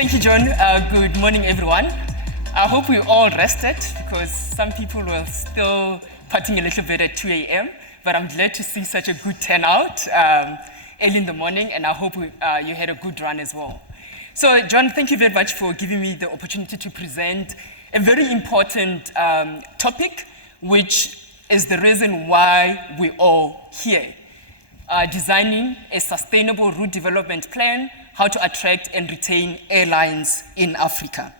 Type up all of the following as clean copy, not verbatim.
Thank you, John. Good morning, everyone. I hope we all rested because some people were still partying a little bit at 2 a.m., but I'm glad to see such a good turnout early in the morning, and I hope you had a good run as well. So, John, thank you very much for giving me the opportunity to present a very important topic, which is the reason why we're all here. Designing a sustainable route development plan, how to attract and retain airlines in Africa.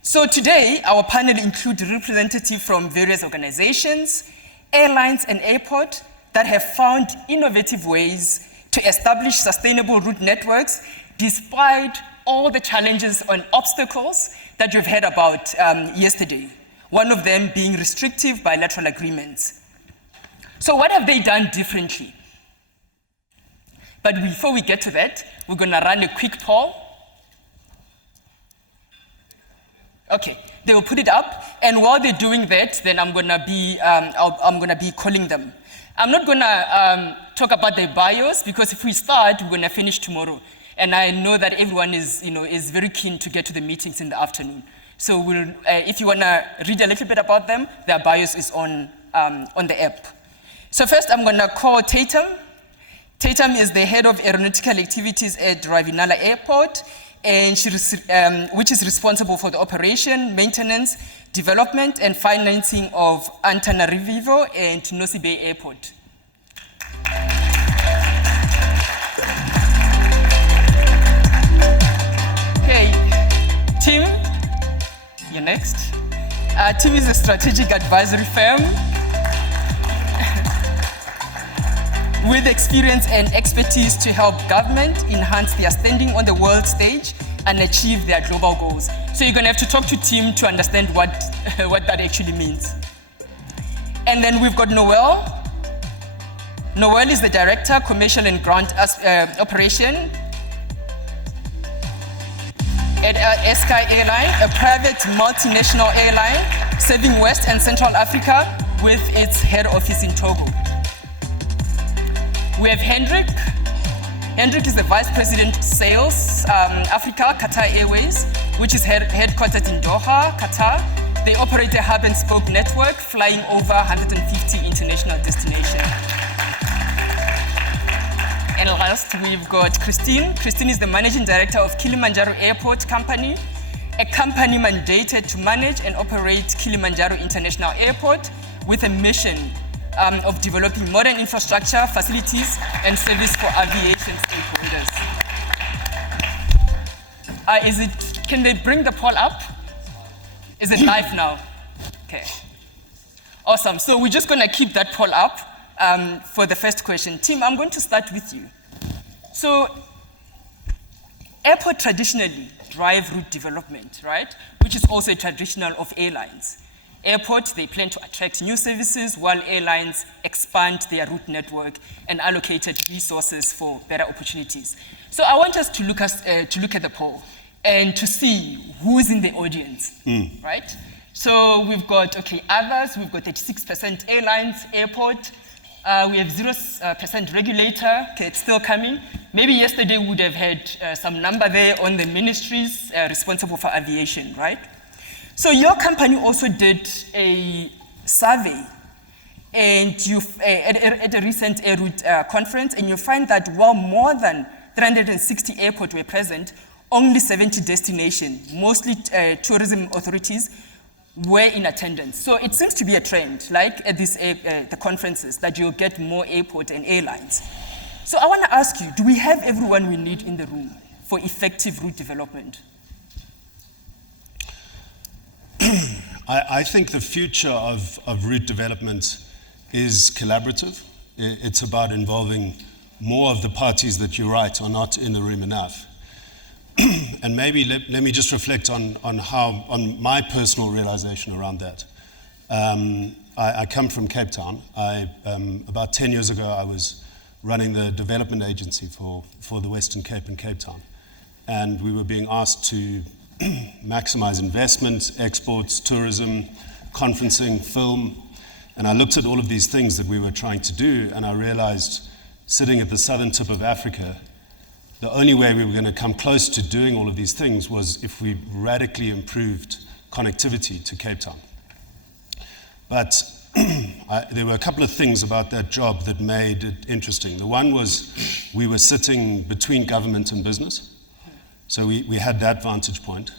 So today, our panel includes representatives from various organizations, airlines and airports that have found innovative ways to establish sustainable route networks despite all the challenges and obstacles that you've heard about yesterday, one of them being restrictive bilateral agreements. So what have they done differently? But before we get to that, we're going to run a quick poll. Okay, they will put it up, and while they're doing that, then I'm going to be calling them. I'm not going to talk about their bios because if we start, we're going to finish tomorrow, and I know that everyone is very keen to get to the meetings in the afternoon. So if you want to read a little bit about them, their bios is on the app. So first, I'm going to call Tatum. Tatum is the head of Aeronautical activities at Ravinala Airport, and which is responsible for the operation, maintenance, development, and financing of Antananarivo and Nosy Bay Airport. Okay, Tim, you're next. Tim is a strategic advisory firm with experience and expertise to help government enhance their standing on the world stage and achieve their global goals. So you're going to have to talk to Tim to understand what that actually means. And then we've got Nowel. Nowel is the Director, Commercial and Ground Operation at ASKY Airline, a private multinational airline serving West and Central Africa with its head office in Togo. We have Hendrik. Hendrik is the Vice President Sales Africa, Qatar Airways, which is headquartered in Doha, Qatar. They operate a hub and spoke network, flying over 150 international destinations. And last, we've got Christine. Christine is the Managing Director of Kilimnajaro Airport Company, a company mandated to manage and operate Kilimnajaro International Airport with a mission of developing modern infrastructure, facilities, and service for aviation stakeholders. Can they bring the poll up? Is it live now? Okay. Awesome. So we're just going to keep that poll up for the first question. Tim, I'm going to start with you. So airport traditionally drive route development, right? Which is also a traditional of airlines. Airports, they plan to attract new services while airlines expand their route network and allocated resources for better opportunities. So I want us to look at the poll and to see who's in the audience, right? So we've got, others, we've got 86% airlines, airport. We have 0% regulator, it's still coming. Maybe yesterday we would have had some number there on the ministries responsible for aviation, right? So your company also did a survey and at a recent Air Route conference, and you find that while more than 360 airports were present, only 70 destinations, mostly tourism authorities, were in attendance. So it seems to be a trend, like at the conferences, that you'll get more airports and airlines. So I want to ask you, do we have everyone we need in the room for effective route development? I think the future of route development is collaborative. It's about involving more of the parties that you're right are not in the room enough. And maybe let me just reflect on my personal realization around that. I come from Cape Town. About 10 years ago, I was running the development agency for the Western Cape and Cape Town. And we were being asked to maximize investment, exports, tourism, conferencing, film. And I looked at all of these things that we were trying to do, and I realized, sitting at the southern tip of Africa, the only way we were going to come close to doing all of these things was if we radically improved connectivity to Cape Town. But there were a couple of things about that job that made it interesting. The one was we were sitting between government and business, so we had that vantage point.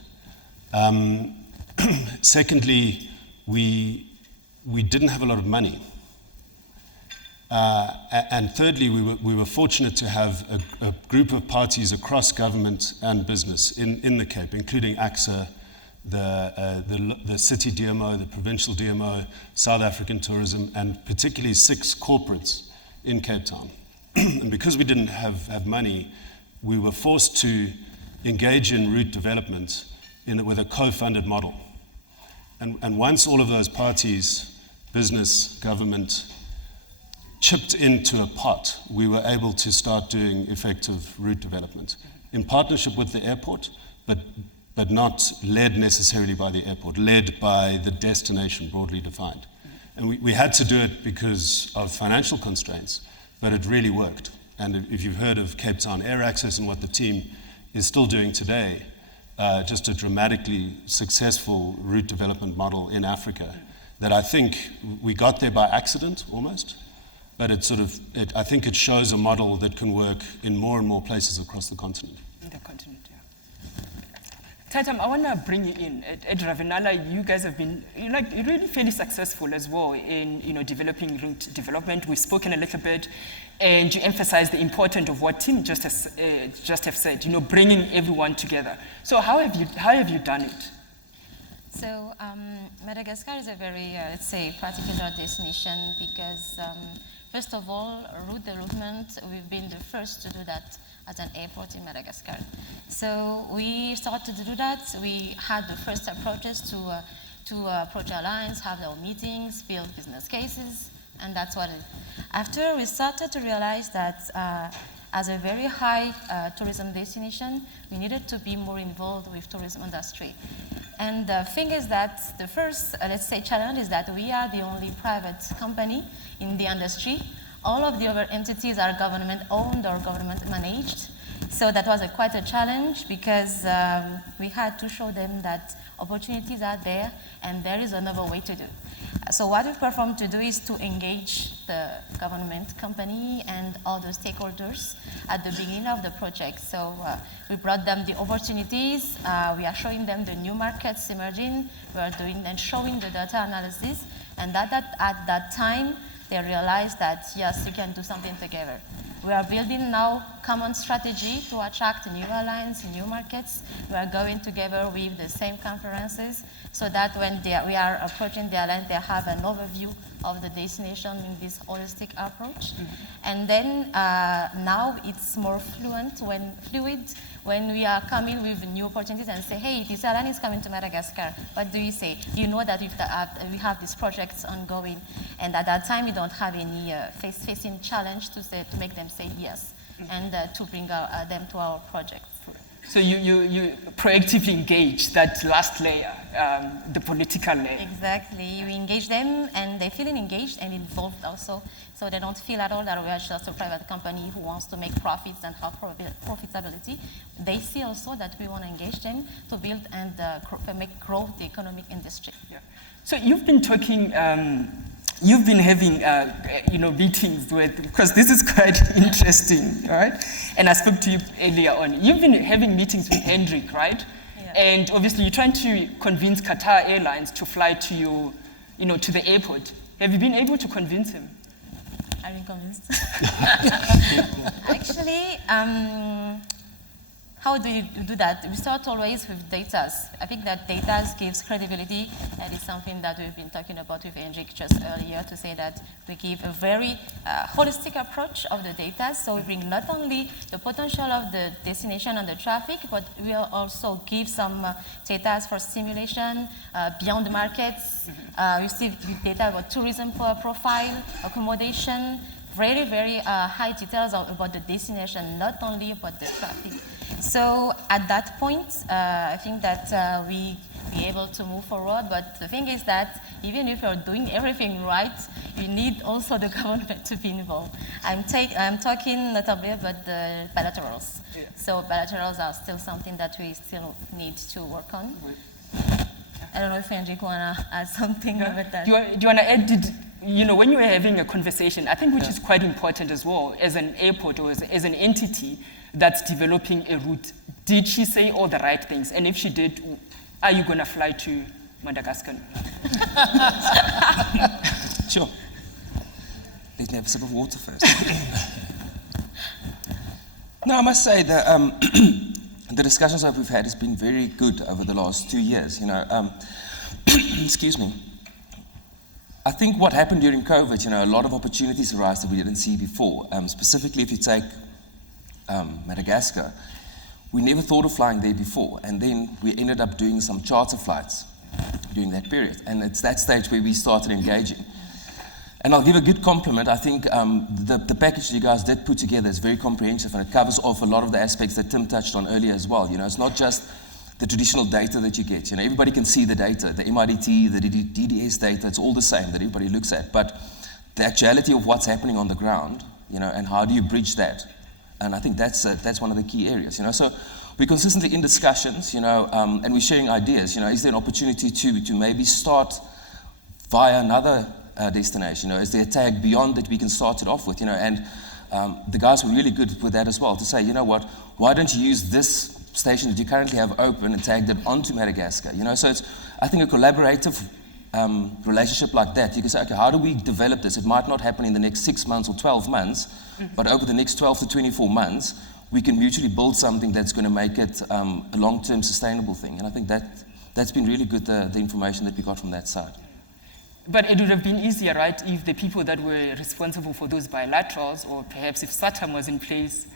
Secondly, we didn't have a lot of money. And thirdly, we were fortunate to have a group of parties across government and business in the Cape, including ASKY, the city DMO, the provincial DMO, South African Tourism, and particularly 6 corporates in Cape Town. And because we didn't have money, we were forced to engage in route development with a co-funded model. And once all of those parties, business, government, chipped into a pot, we were able to start doing effective route development in partnership with the airport, but not led necessarily by the airport, led by the destination broadly defined. And we had to do it because of financial constraints, but it really worked. And if you've heard of Cape Town Air Access and what the team is still doing today, just a dramatically successful route development model in Africa that I think we got there by accident almost, but I think it shows a model that can work in more and more places across the continent. In the continent, yeah. Tatam, I want to bring you in. At Ravinala, you guys have been really fairly successful as well in developing route development. We've spoken a little bit, and you emphasized the importance of what Tim just have said, bringing everyone together. So how have you done it? So Madagascar is a very, let's say, particular destination because, first of all, route development, we've been the first to do that at an airport in Madagascar. So we started to do that. We had the first approaches to approach airlines, have our meetings, build business cases, and that's what it is. After we started to realize that as a very high tourism destination, we needed to be more involved with tourism industry. And the thing is that the first, let's say, challenge is that we are the only private company in the industry. All of the other entities are government-owned or government-managed. So that was quite a challenge because we had to show them that opportunities are there and there is another way to do. So what we performed to do is to engage the government company and all the stakeholders at the beginning of the project. So we brought them the opportunities, we are showing them the new markets emerging, we are doing and showing the data analysis, and at that time, they realized that yes, we can do something together. We are building now common strategy to attract new airlines, new markets. We are going together with the same conferences so that when we are approaching the airline, they have an overview of the destination in this holistic approach. Mm-hmm. And then now it's more fluid when we are coming with new opportunities and say, hey, this airline is coming to Madagascar. What do you say? Do you know that we have these projects ongoing? And at that time, we don't have any facing challenge to make them say yes, and to bring them to our project. So you proactively engage that last layer, the political layer. Exactly. We engage them, and they feel engaged and involved also. So they don't feel at all that we are just a private company who wants to make profits and have profitability. They see also that we want to engage them to build and grow the economic industry. Yeah. So you've been talking. You've been having, meetings with, because this is quite interesting, right? And I spoke to you earlier on. You've been having meetings with Hendrik, right? Yeah. And obviously you're trying to convince Qatar Airlines to fly to you, to the airport. Have you been able to convince him? I've been convinced. Actually, how do you do that? We start always with data. I think that data gives credibility. That is something that we've been talking about with Hendrik just earlier, to say that we give a very holistic approach of the data. So we bring not only the potential of the destination and the traffic, but we will also give some data for stimulation beyond the markets. We see data about tourism profile, accommodation, very, very high details about the destination, not only about the traffic. So at that point, I think that we be able to move forward. But the thing is that even if you're doing everything right, you need also the government to be involved. I'm talking notably about the bilaterals. Yeah. So bilaterals are still something that we still need to work on. I don't know if Hendrik want to add something about that. Do you want to add, when you were having a conversation, I think which is quite important as well, as an airport or as an entity that's developing a route, did she say all the right things? And if she did, are you going to fly to Madagascar? Sure. Let me have a sip of water first. No, I must say that the discussions that we've had has been very good over the last 2 years. Excuse me. I think what happened during COVID, a lot of opportunities arose that we didn't see before. Specifically, if you take Madagascar, we never thought of flying there before, and then we ended up doing some charter flights during that period. And it's that stage where we started engaging. And I'll give a good compliment. I think the package you guys did put together is very comprehensive, and it covers off a lot of the aspects that Tim touched on earlier as well. It's not just the traditional data that you get. Everybody can see the data, the MIDT, the DDS data, it's all the same that everybody looks at. But the actuality of what's happening on the ground, and how do you bridge that? And I think that's one of the key areas. So we're consistently in discussions, and we're sharing ideas. Is there an opportunity to maybe start via another destination? Is there a tag beyond that we can start it off with? And the guys were really good with that as well, to say, why don't you use this station that you currently have open and tag it onto Madagascar? So it's, I think, a collaborative relationship like that. You can say, okay, how do we develop this? It might not happen in the next 6 months or 12 months, but over the next 12 to 24 months, we can mutually build something that's going to make it a long-term sustainable thing. And I think that's been really good, the information that we got from that side. But it would have been easier, right, if the people that were responsible for those bilaterals, or perhaps if SATAM was in place,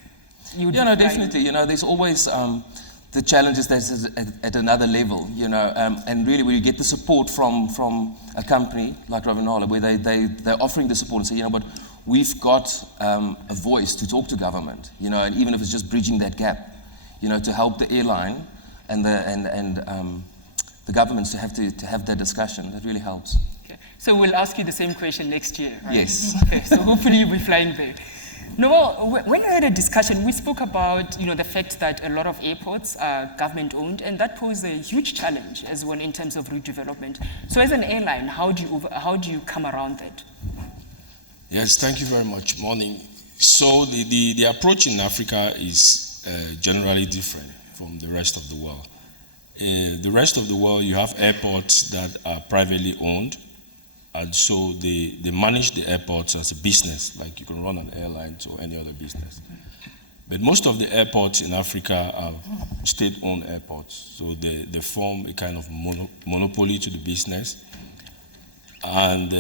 you would... definitely. There's always the challenges that's at another level, and really when you get the support from a company like Ravinala, where they're offering the support and say, but we've got a voice to talk to government, and even if it's just bridging that gap, to help the airline and the governments to have that discussion, that really helps. Okay. So we'll ask you the same question next year, right? Yes. Okay, so hopefully you'll be flying there. Nowel, when we had a discussion, we spoke about the fact that a lot of airports are government-owned, and that poses a huge challenge as well in terms of route development. So as an airline, how do you come around that? Yes, thank you very much. Morning. So the approach in Africa is generally different from the rest of the world. The rest of the world, you have airports that are privately owned, and so they manage the airports as a business, like you can run an airline or any other business. But most of the airports in Africa are state-owned airports, so they form a kind of monopoly to the business, and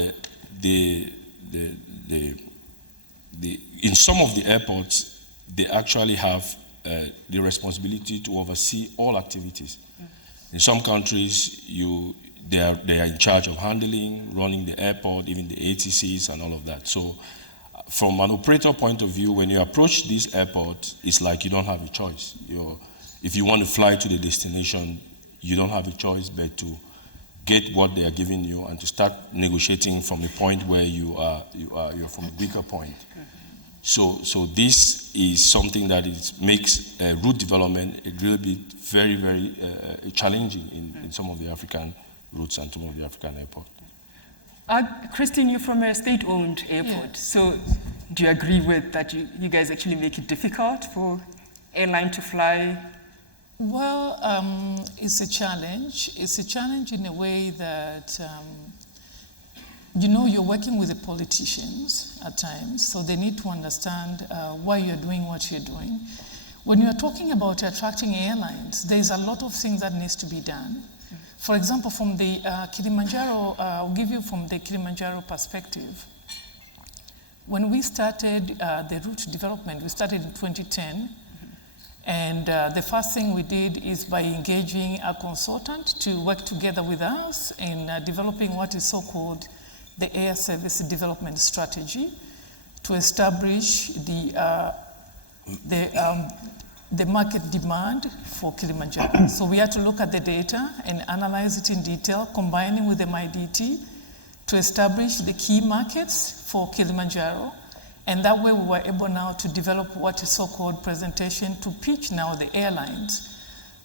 in some of the airports, they actually have the responsibility to oversee all activities. In some countries, they are in charge of handling, running the airport, even the ATCs and all of that. So from an operator point of view, when you approach this airport, it's like you don't have a choice. If you want to fly to the destination, you don't have a choice but to get what they are giving you and to start negotiating from a point where you're from a weaker point. So this is something that makes route development really very, very challenging in some of the African routes and some of the African airports. Christine, you're from a state-owned airport. Yes. So do you agree with that you guys actually make it difficult for airline to fly? Well, it's a challenge. It's a challenge in a way that, you're working with the politicians at times, so they need to understand why you're doing what you're doing. When you're talking about attracting airlines, there's a lot of things that needs to be done. For example, from the Kilimnajaro, I'll give you from the Kilimnajaro perspective. When we started the route development, we started in 2010, and the first thing we did is by engaging a consultant to work together with us in developing what is so-called the Air Service Development Strategy to establish the the market demand for Kilimnajaro. So we had to look at the data and analyze it in detail, combining with MIDT to establish the key markets for Kilimnajaro. And that way we were able now to develop what is so-called presentation to pitch now the airlines,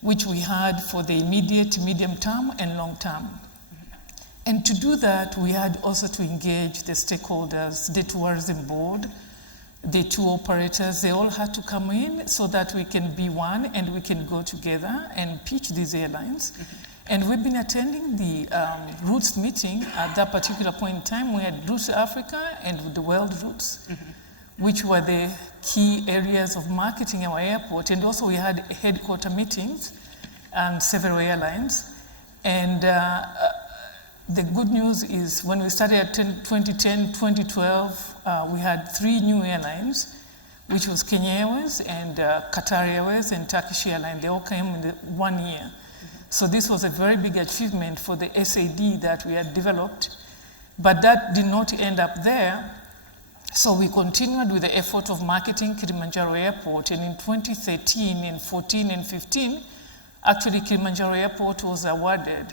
which we had for the immediate, medium term, and long term. And to do that, we had also to engage the stakeholders, the tourism board, the tour operators. They all had to come in so that we can be one and we can go together and pitch these airlines. And we've been attending the routes meeting at that particular point in time. We had Routes Africa and the World Routes, which were the key areas of marketing our airport. And also we had headquarter meetings and several airlines. And the good news is when we started at 2010, 2012, we had 3 new airlines, which was Kenya Airways and Qatar Airways and Turkish Airlines. They all came in 1 year. So this was a very big achievement for the SAD that we had developed. But that did not end up there. So we continued with the effort of marketing Kilimnajaro Airport. And in 2013, in 14 and 15, actually Kilimnajaro Airport was awarded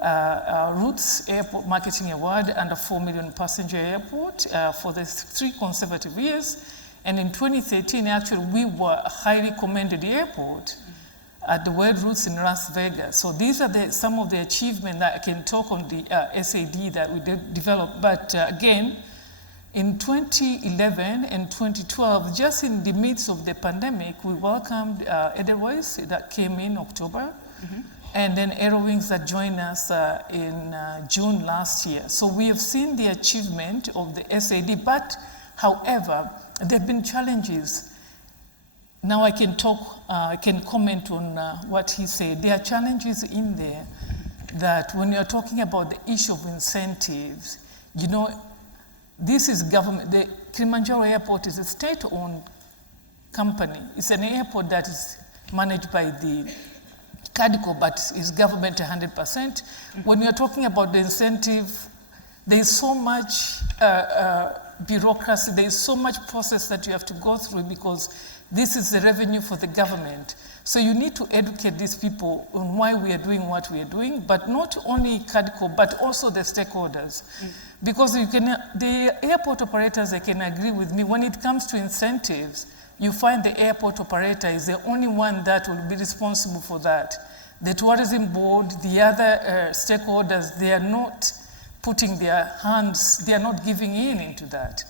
Roots Airport Marketing Award and a 4 million passenger airport for the 3 consecutive years. And in 2013, actually, we were a highly commended airport at the World Routes in Las Vegas. So these are some of the achievements that I can talk on the SAD that we did develop. But again, in 2011 and 2012, just in the midst of the pandemic, we welcomed Airways that came in October. And then Airwings that joined us in June last year. So we have seen the achievement of the SAD, but however, there have been challenges. Now I can talk, I can comment on what he said. There are challenges in there that when you're talking about the issue of incentives, you know, this is government. The Kilimnajaro Airport is a state-owned company. It's an airport that is managed by the CADICO, but is government 100%. When you're talking about the incentive, there's so much bureaucracy, there's so much process that you have to go through because this is the revenue for the government. So you need to educate these people on why we are doing what we are doing, but not only CADICO, but also the stakeholders. Because you can, the airport operators, they can agree with me, when it comes to incentives, you find the airport operator is the only one that will be responsible for that. The tourism board, the other stakeholders, they are not putting their hands, they are not giving in into that.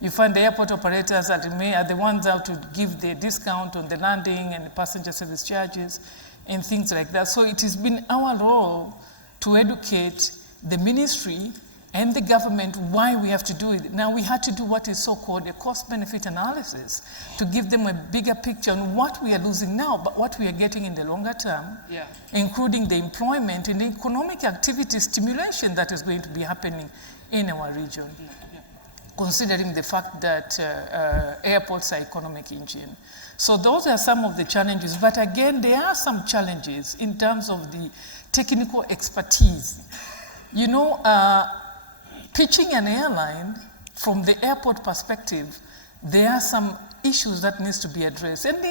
You find the airport operators are the ones out to give the discount on the landing and the passenger service charges and things like that. So it has been our role to educate the ministry and the government why we have to do it. Now we had to do what is so-called a cost-benefit analysis to give them a bigger picture on what we are losing now, but what we are getting in the longer term, including the employment and the economic activity stimulation that is going to be happening in our region, considering the fact that airports are economic engine. So those are some of the challenges, but again, there are some challenges in terms of the technical expertise. You know, pitching an airline from the airport perspective, there are some issues that needs to be addressed. And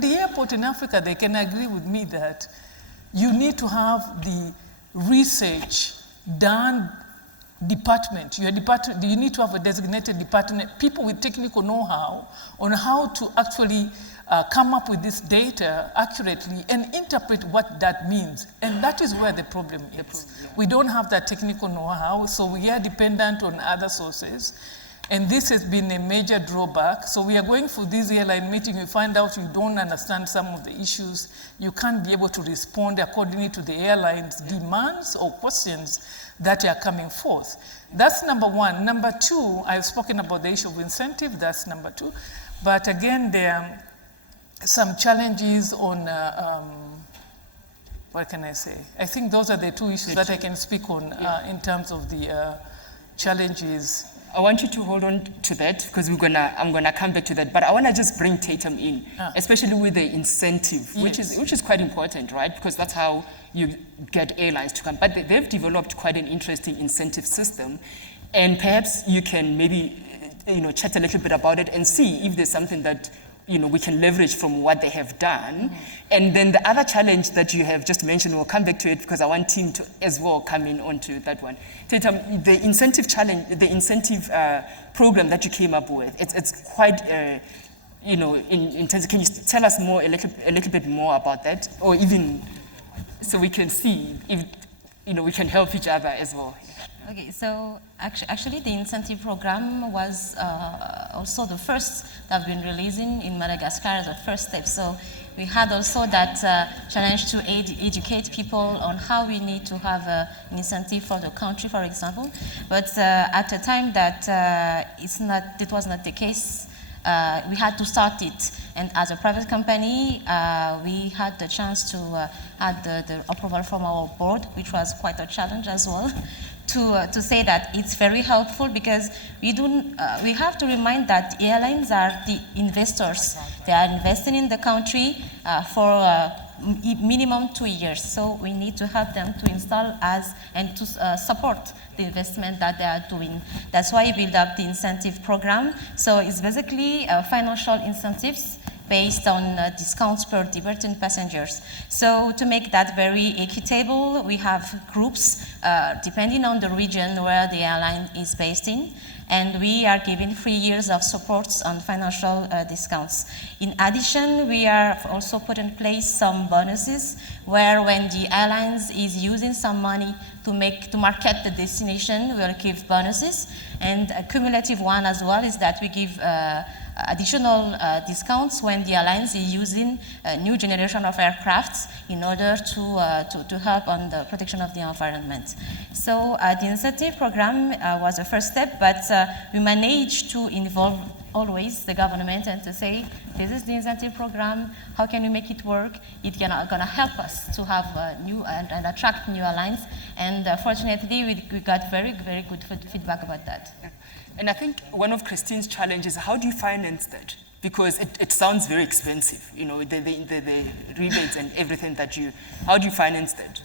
the airport in Africa, they can agree with me that you need to have the research done department. You need to have a designated department, people with technical know-how on how to actually come up with this data accurately and interpret what that means. And that is where the problem is. We don't have that technical know-how, so we are dependent on other sources. And this has been a major drawback. So we are going for this airline meeting, you find out you don't understand some of the issues. You can't be able to respond accordingly to the airline's demands or questions that are coming forth. That's number one. Number two, I've spoken about the issue of incentive, that's number two. But again, there are some challenges on, what can I say? I think those are the two issues that I can speak on in terms of the challenges. I want you to hold on to that because I'm gonna come back to that. But I want to just bring Tatum in, especially with the incentive, which is quite important, right? Because that's how you get airlines to come. But they've developed quite an interesting incentive system, and perhaps you can maybe chat a little bit about it and see if there's something that we can leverage from what they have done. And then the other challenge that you have just mentioned, we'll come back to it because I want Tim to as well come in onto that one. The incentive challenge, the incentive program that you came up with, it's quite, in terms of, can you tell us more, a little bit more about that? Or even, so we can see if, we can help each other as well. Okay, so actually the incentive program was also the first that we've been releasing in Madagascar as a first step. So we had also that challenge to educate people on how we need to have an incentive for the country, for example. But at the time that it was not the case, we had to start it. And as a private company, we had the chance to have the approval from our board, which was quite a challenge as well. To say that it's very helpful because we have to remind that airlines are the investors. They are investing in the country for minimum 2 years. So we need to help them to install and to support the investment that they are doing. That's why we build up the incentive program. So it's basically financial incentives based on discounts per departing passengers. So to make that very equitable, we have groups depending on the region where the airline is based in, and we are giving 3 years of supports on financial discounts. In addition, we are also put in place some bonuses where when the airlines is using some money to market the destination, we'll give bonuses. And a cumulative one as well is that we give additional discounts when the airlines is using a new generation of aircrafts in order to help on the protection of the environment. So the incentive program was the first step, but we managed to involve always the government and to say, this is the incentive program, how can we make it work? It's gonna help us to have new and attract new airlines. And fortunately, we got very, very good feedback about that. And I think one of Christine's challenges, how do you finance that? Because it sounds very expensive, the rebates and everything how do you finance that?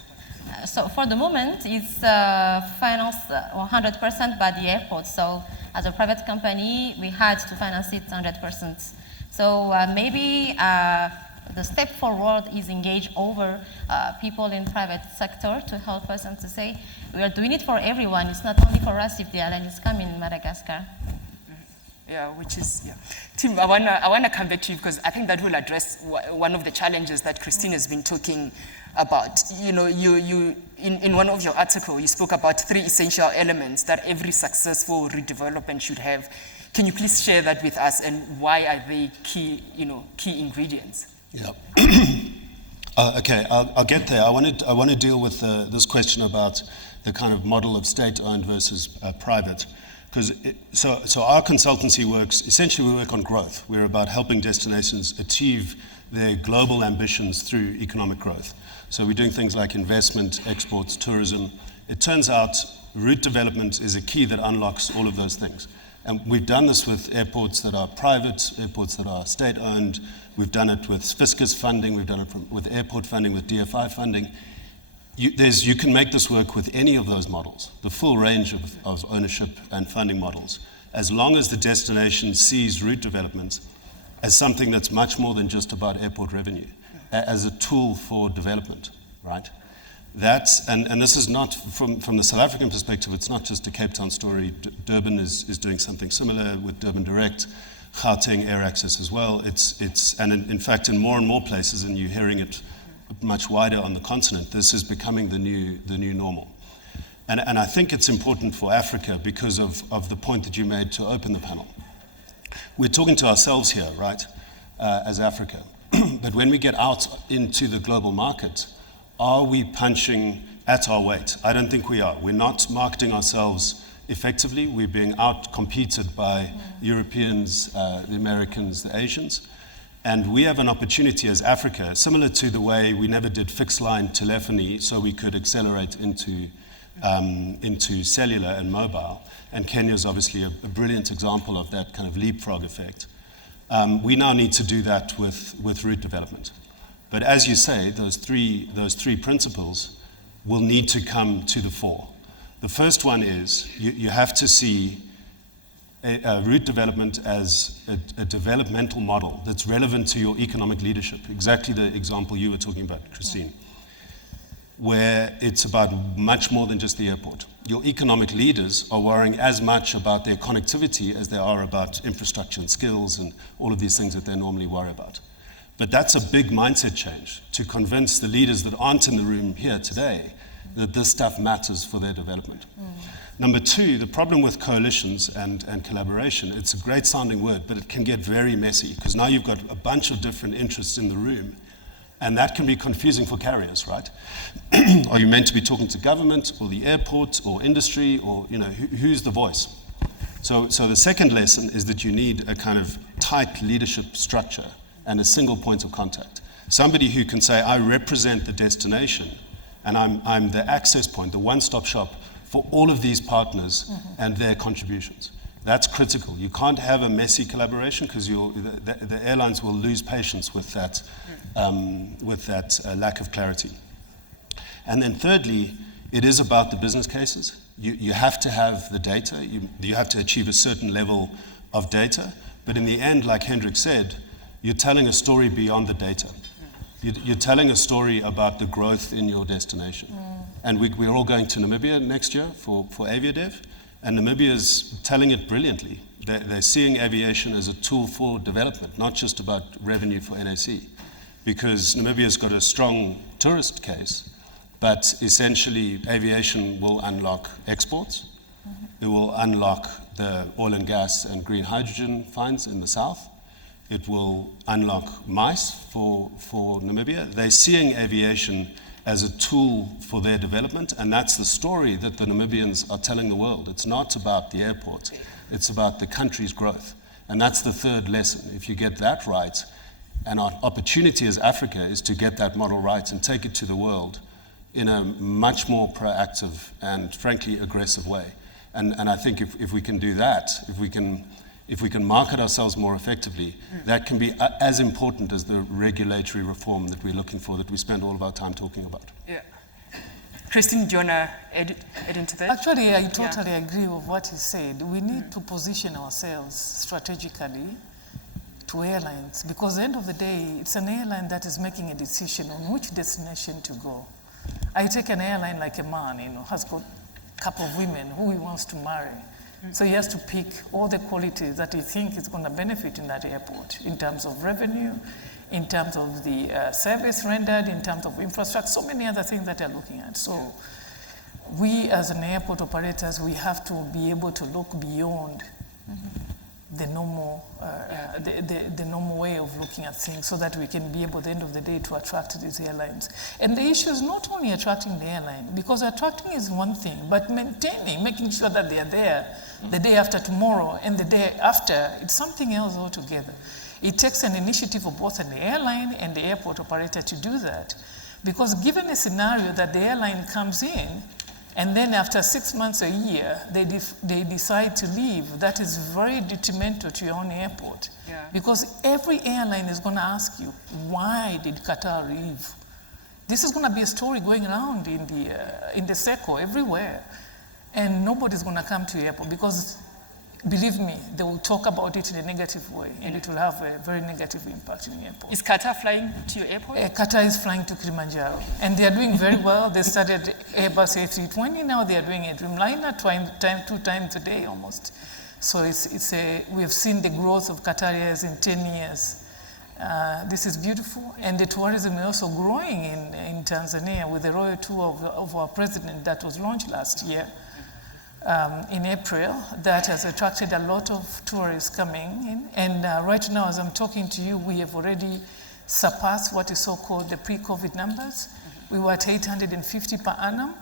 So for the moment, it's financed 100% by the airport. So as a private company, we had to finance it 100%. So maybe the step forward is engage over people in private sector to help us and to say, we are doing it for everyone. It's not only for us if the airline is coming in Madagascar. Yeah, which is, yeah. Tim, I wanna come back to you because I think that will address one of the challenges that Christine has been talking about. You in one of your articles, you spoke about 3 essential elements that every successful redevelopment should have. Can you please share that with us, and why are they key ingredients? Yeah. Okay, I'll get there. I want to deal with this question about the kind of model of state-owned versus private. Because so our consultancy works, essentially we work on growth. We're about helping destinations achieve their global ambitions through economic growth. So we're doing things like investment, exports, tourism. It turns out route development is a key that unlocks all of those things. And we've done this with airports that are private, airports that are state-owned. We've done it with fiscus funding. We've done it with airport funding, with DFI funding. You can make this work with any of those models, the full range of ownership and funding models, as long as the destination sees route development as something that's much more than just about airport revenue, as a tool for development, right? And this is not, from the South African perspective, it's not just a Cape Town story. Durban is doing something similar with Durban Direct, Gauteng Air Access as well. And in fact, in more and more places, and you're hearing it much wider on the continent, this is becoming the new normal. And I think it's important for Africa because of the point that you made to open the panel. We're talking to ourselves here, right, as Africa. But when we get out into the global market, are we punching at our weight? I don't think we are. We're not marketing ourselves effectively. We're being out-competed by Europeans, the Americans, the Asians. And we have an opportunity as Africa, similar to the way we never did fixed line telephony so we could accelerate into cellular and mobile. And Kenya is obviously a brilliant example of that kind of leapfrog effect. We now need to do that with route development. But as you say, those three principles will need to come to the fore. The first one is you have to see route development as a developmental model that's relevant to your economic leadership, exactly the example you were talking about, Christine, where it's about much more than just the airport. Your economic leaders are worrying as much about their connectivity as they are about infrastructure and skills and all of these things that they normally worry about. But that's a big mindset change to convince the leaders that aren't in the room here today that this stuff matters for their development. Number two, the problem with coalitions and collaboration, it's a great sounding word, but it can get very messy because now you've got a bunch of different interests in the room, and that can be confusing for carriers, right? Are you meant to be talking to government or the airport or industry or, who's the voice? So the second lesson is that you need a kind of tight leadership structure and a single point of contact. Somebody who can say, I represent the destination and I'm the access point, the one-stop shop for all of these partners and their contributions. That's critical. You can't have a messy collaboration because the airlines will lose patience with that lack of clarity. And then thirdly, it is about the business cases. You have to have the data. You have to achieve a certain level of data. But in the end, like Hendrik said, you're telling a story beyond the data. You're telling a story about the growth in your destination. And we're all going to Namibia next year for Aviadev, and Namibia is telling it brilliantly. They're seeing aviation as a tool for development, not just about revenue for NAC, because Namibia's got a strong tourist case, but essentially aviation will unlock exports. It will unlock the oil and gas and green hydrogen finds in the south. It will unlock MICE for Namibia. They're seeing aviation as a tool for their development, and that's the story that the Namibians are telling the world. It's not about the airport, it's about the country's growth. And that's the third lesson. If you get that right, and our opportunity as Africa is to get that model right and take it to the world in a much more proactive and frankly aggressive way. And I think if we can do that, if we can market ourselves more effectively, that can be as important as the regulatory reform that we're looking for, that we spend all of our time talking about. Yeah. Christine, do you want to add into that? Actually, I totally agree with what he said. We need to position ourselves strategically to airlines, because at the end of the day, it's an airline that is making a decision on which destination to go. I take an airline like a man, has got a couple of women who he wants to marry. So he has to pick all the qualities that he thinks is going to benefit in that airport in terms of revenue, in terms of the service rendered, in terms of infrastructure, so many other things that they're looking at. So we as an airport operators, we have to be able to look beyond the normal way of looking at things so that we can be able at the end of the day to attract these airlines. And the issue is not only attracting the airline, because attracting is one thing, but maintaining, making sure that they are there the day after tomorrow and the day after, it's something else altogether. It takes an initiative of both the airline and the airport operator to do that. Because given a scenario that the airline comes in, and then after 6 months, a year, they decide to leave, that is very detrimental to your own airport. Yeah. Because every airline is going to ask you, why did Qatar leave? This is going to be a story going around in the circle everywhere. And nobody's going to come to your airport because, believe me, they will talk about it in a negative way, and it will have a very negative impact in the airport. Is Qatar flying to your airport? Qatar is flying to Kilimnajaro, and they are doing very well. They started Airbus A320, now they are doing a Dreamliner 2 times a day almost. So we have seen the growth of Qataris in 10 years. This is beautiful, and the tourism is also growing in Tanzania with the royal tour of our president that was launched last year. In April, that has attracted a lot of tourists coming in. And right now, as I'm talking to you, we have already surpassed what is so-called the pre-COVID numbers. We were at 850 per annum,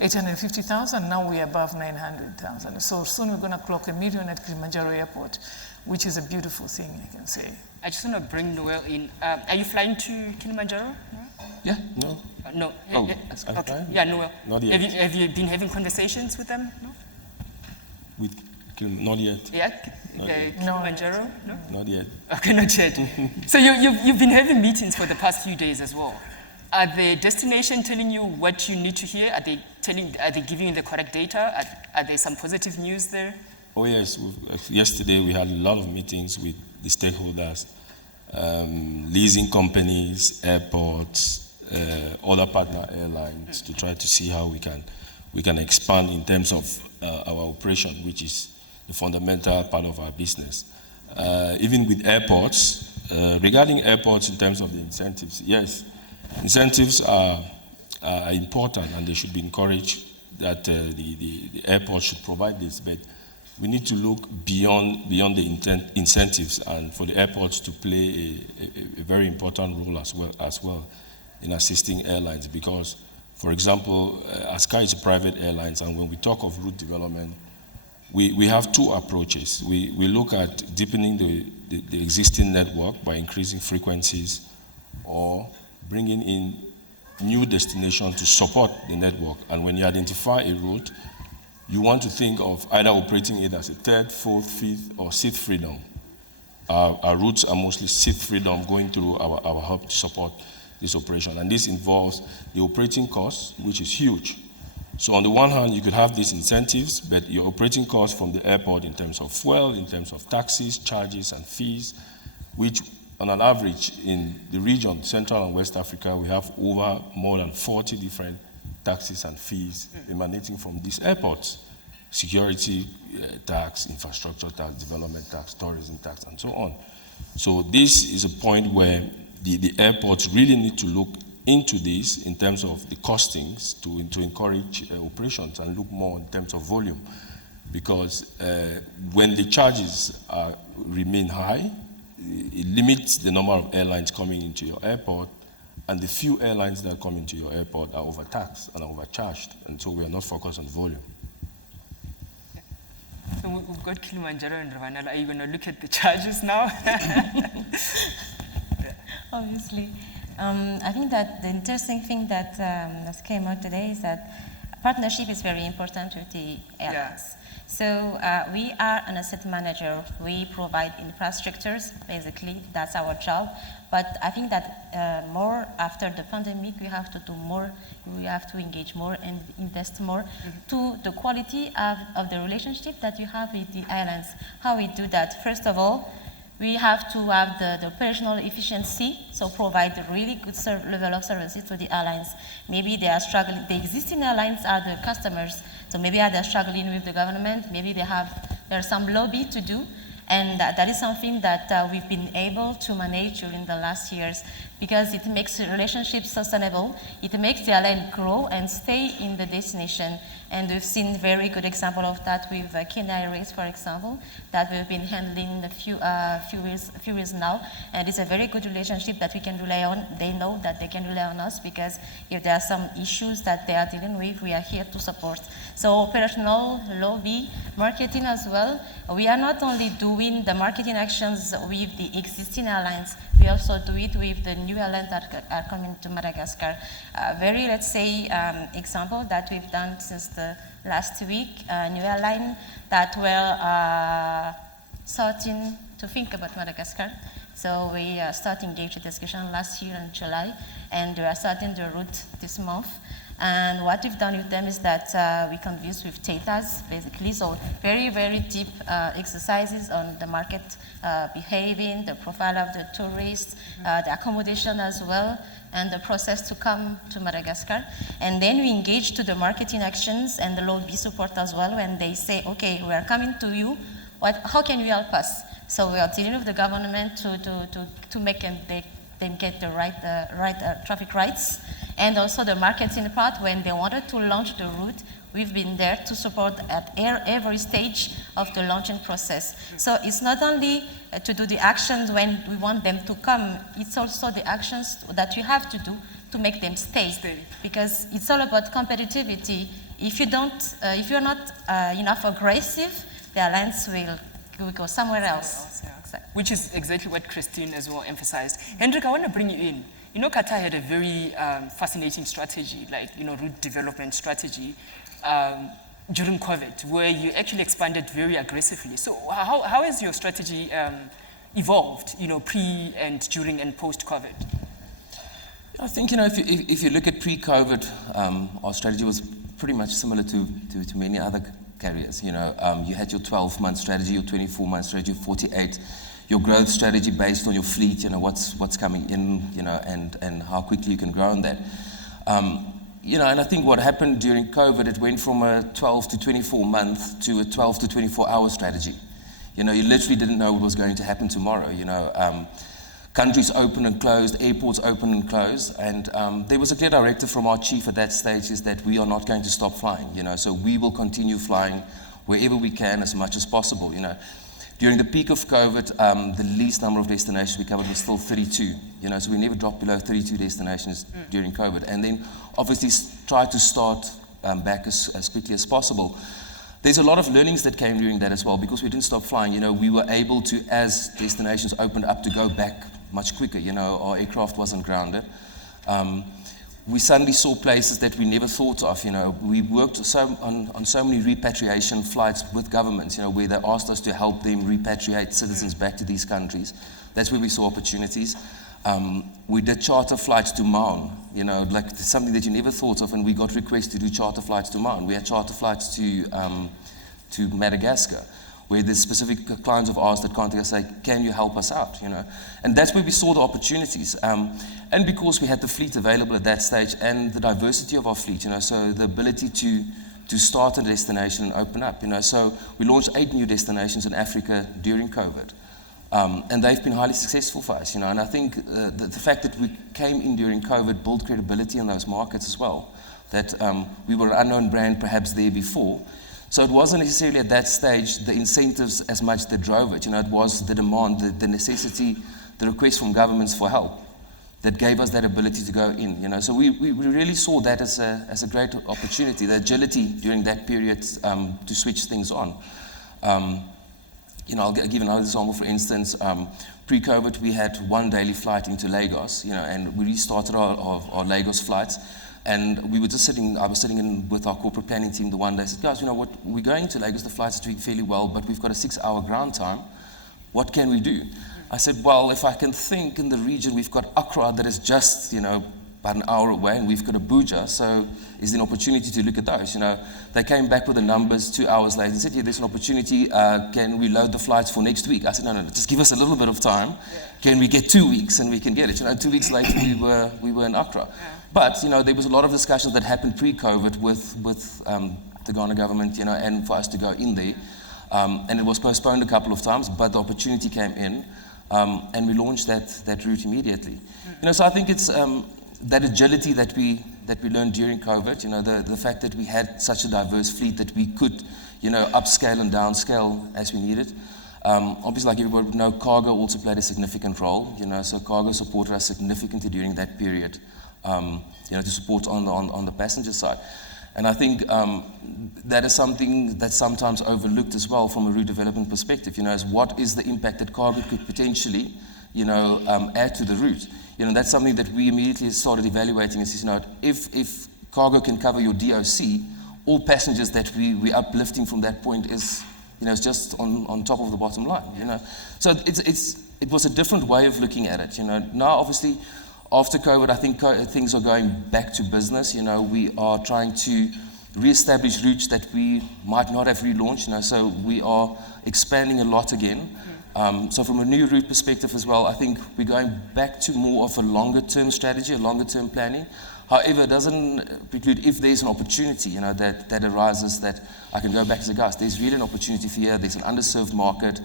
850,000, now we're above 900,000. So soon we're going to clock 1 million at Kilimnajaro Airport, which is a beautiful thing, I can say. I just want to bring Nowel in. Are you flying to Kilimnajaro? Yeah. No. No. Oh, Okay. Yeah, Nowel. Not yet. Have you been having conversations with them? No? Not yet. Yeah? Not yet. Kilimnajaro? No? Not yet. Okay, not yet. So you've been having meetings for the past few days as well. Are the destination telling you what you need to hear? Are they giving you the correct data? Are there some positive news there? Oh yes, yesterday we had a lot of meetings with the stakeholders, leasing companies, airports, other partner airlines, to try to see how we can expand in terms of our operation, which is the fundamental part of our business. Even with airports, regarding airports in terms of the incentives, yes, incentives are important and they should be encouraged, that the airport should provide this, but we need to look beyond the incentives, and for the airports to play a very important role as well in assisting airlines, because, for example, ASKY is a private airlines, and when we talk of route development, we have two approaches. We look at deepening the existing network by increasing frequencies or bringing in new destinations to support the network. And when you identify a route, you want to think of either operating it as a third, fourth, fifth, or sixth freedom. Our routes are mostly sixth freedom, going through our hub to support this operation. And this involves the operating costs, which is huge. So on the one hand, you could have these incentives, but your operating costs from the airport in terms of fuel, in terms of taxes, charges, and fees, which on an average in the region, Central and West Africa, we have over more than 40 different taxes and fees emanating from these airports. Security tax, infrastructure tax, development tax, tourism tax, and so on. So this is a point where the airports really need to look into this in terms of the costings to encourage operations and look more in terms of volume. Because when the charges remain high, it limits the number of airlines coming into your airport, and the few airlines that come into your airport are overtaxed and overcharged, and so we are not focused on volume. So we've got Kilimnajaro and Ravinala. Are you going to look at the charges now? Obviously. I think that the interesting thing that has came out today is that partnership is very important with the airlines. Yeah. So we are an asset manager. We provide infrastructures, basically. That's our job. But I think that more after the pandemic, we have to do more. We have to engage more and invest more to the quality of the relationship that you have with the airlines. How we do that? First of all, we have to have the operational efficiency, so provide a really good level of services to the airlines. Maybe they are struggling, the existing airlines are the customers, so maybe they're struggling with the government, maybe there's some lobby to do, and that is something that we've been able to manage during the last years, because it makes relationships sustainable, it makes the airline grow and stay in the destination. And we've seen very good example of that with Airways, for example, that we've been handling a few years now. And it's a very good relationship that we can rely on. They know that they can rely on us, because if there are some issues that they are dealing with, we are here to support. So operational, lobby, marketing as well. We are not only doing the marketing actions with the existing airlines, we also do it with the new airlines that are coming to Madagascar. Very, let's say, example that we've done since the last week, new airline that were starting to think about Madagascar. So we started engaged discussion last year in July, and we are starting the route this month. And what we've done with them is that we conversed with datas, basically, so very, very deep exercises on the market behaving, the profile of the tourists, the accommodation as well, and the process to come to Madagascar. And then we engage to the marketing actions and the lobby support as well, when they say, okay, we are coming to you, how can you help us? So we are dealing with the government to make them get the right traffic rights. And also the marketing part, when they wanted to launch the route, we've been there to support at every stage of the launching process. So it's not only to do the actions when we want them to come, it's also the actions that you have to do to make them stay. Because it's all about competitivity. If you're not enough aggressive, the airlines will go somewhere else. Which is exactly what Christine as well emphasized. Hendrik, I want to bring you in. You know, Qatar had a very fascinating strategy, like, route development strategy during COVID, where you actually expanded very aggressively. So how has your strategy evolved, pre and during and post-COVID? I think, if you look at pre-COVID, our strategy was pretty much similar to many other carriers. You had your 12-month strategy, your 24-month strategy, your 48, your growth strategy based on your fleet, what's coming in, and how quickly you can grow on that. And I think what happened during COVID, it went from a 12 to 24 month to a 12 to 24 hour strategy. You literally didn't know what was going to happen tomorrow. Countries open and closed, airports open and closed, and there was a clear directive from our chief at that stage is that we are not going to stop flying. So we will continue flying wherever we can as much as possible. During the peak of COVID, the least number of destinations we covered was still 32. So we never dropped below 32 destinations during COVID, and then obviously tried to start back as quickly as possible. There's a lot of learnings that came during that as well, because we didn't stop flying. We were able to, as destinations opened up, to go back much quicker. Our aircraft wasn't grounded. We suddenly saw places that we never thought of. We worked on so many repatriation flights with governments, where they asked us to help them repatriate citizens back to these countries. That's where we saw opportunities. We did charter flights to Maun, like something that you never thought of, and we got requests to do charter flights to Maun. We had charter flights to Madagascar, where there's specific clients of ours that contact us say, can you help us out, And that's where we saw the opportunities. And because we had the fleet available at that stage and the diversity of our fleet, so the ability to start a destination and open up, So we launched 8 new destinations in Africa during COVID. And they've been highly successful for us, And I think the fact that we came in during COVID built credibility in those markets as well, that we were an unknown brand perhaps there before. So it wasn't necessarily at that stage the incentives as much that drove it. It was the demand, the necessity, the request from governments for help that gave us that ability to go in. So we really saw that as a great opportunity, the agility during that period to switch things on. I'll give another example. For instance, pre-COVID, we had 1 daily flight into Lagos, and we restarted our Lagos flights. And I was sitting in with our corporate planning team the one day. I said, guys, we're going to Lagos, the flights are doing fairly well, but we've got a 6-hour ground time. What can we do? I said, well, if I can think in the region, we've got Accra that is just, about an hour away, and we've got Abuja, so is there an opportunity to look at those? They came back with the numbers 2 hours later and said, yeah, there's an opportunity, can we load the flights for next week? I said, no, just give us a little bit of time. Yeah. Can we get 2 weeks and we can get it? 2 weeks later, we were in Accra. Yeah. But, there was a lot of discussions that happened pre-COVID with the Ghana government, and for us to go in there. And it was postponed a couple of times, but the opportunity came in, and we launched that route immediately. So I think it's that agility that we learned during COVID, the fact that we had such a diverse fleet that we could, upscale and downscale as we needed. Obviously, like everybody would know, cargo also played a significant role, so cargo supported us significantly during that period, to support on the passenger side. And I think that is something that's sometimes overlooked as well from a route development perspective, is what is the impact that cargo could potentially, add to the route. That's something that we immediately started evaluating and says, if cargo can cover your DOC, all passengers that we're uplifting from that point is, it's just on top of the bottom line, So it was a different way of looking at it, Now, obviously, after COVID, I think things are going back to business, We are trying to re-establish routes that we might not have relaunched, So we are expanding a lot again. So from a new route perspective as well, I think we're going back to more of a longer-term strategy, a longer-term planning. However, it doesn't preclude if there's an opportunity, that arises that I can go back to the guys. There's really an opportunity for here. There's an underserved market,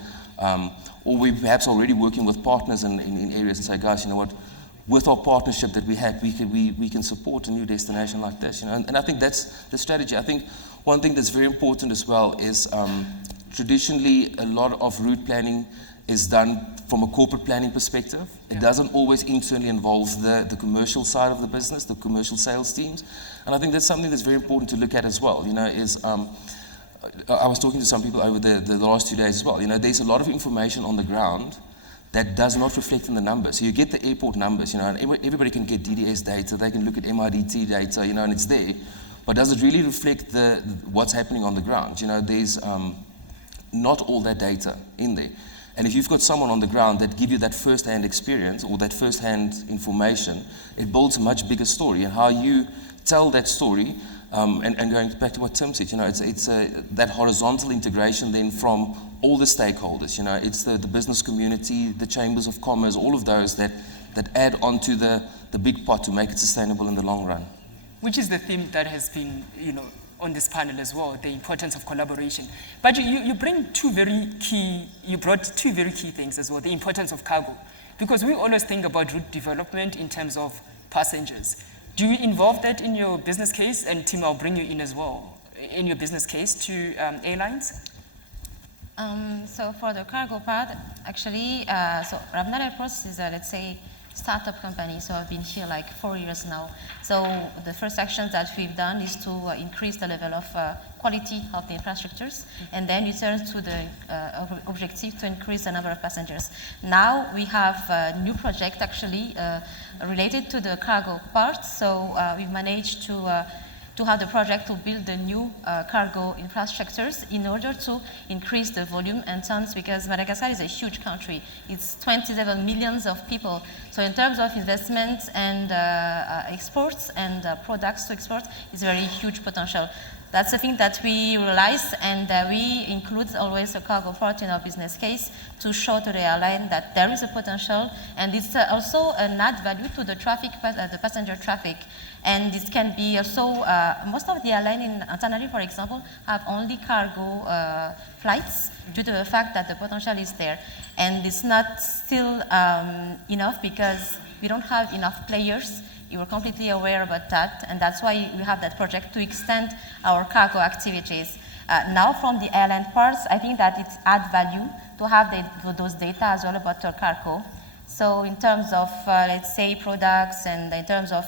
or we perhaps already working with partners in areas and say, guys, with our partnership that we had, we can support a new destination like this, And I think that's the strategy. I think one thing that's very important as well is traditionally a lot of route planning is done from a corporate planning perspective. Yeah. It doesn't always internally involve the commercial side of the business, the commercial sales teams. And I think that's something that's very important to look at as well, I was talking to some people over the last 2 days as well. There's a lot of information on the ground that does not reflect in the numbers. So you get the airport numbers, and everybody can get DDS data, they can look at MIDT data, and it's there. But does it really reflect what's happening on the ground? There's not all that data in there. And if you've got someone on the ground that give you that first-hand experience or that first-hand information, it builds a much bigger story. And how you tell that story And going back to what Tim said, it's that horizontal integration then from all the stakeholders. It's the business community, the chambers of commerce, all of those that add on to the big pot to make it sustainable in the long run. Which is the theme that has been, on this panel as well, the importance of collaboration. But you brought two very key things as well, the importance of cargo. Because we always think about route development in terms of passengers. Do you involve that in your business case? And Tim, I'll bring you in as well, in your business case to airlines? So for the cargo part, actually, so Ravinala Airports is a, let's say, startup company, so I've been here like 4 years now. So the first actions that we've done is to increase the level of quality of the infrastructures, and then we turn to the objective to increase the number of passengers. Now we have a new project actually related to the cargo part, so we've managed to have the project to build the new cargo infrastructures in order to increase the volume and tons, because Madagascar is a huge country. It's 27 millions of people. So in terms of investment and exports and products to export, it's a very huge potential. That's the thing that we realize, and we include always a cargo part in our business case to show to the airline that there is a potential, and it's also an add value to the traffic, the passenger traffic. And this can be also, most of the airlines in Tenerife, for example, have only cargo flights due to the fact that the potential is there. And it's not still enough because we don't have enough players. You were completely aware about that, and that's why we have that project to extend our cargo activities. Now from the airline parts, I think that it's add value to have those data as well about our cargo. So in terms of, let's say, products, and in terms of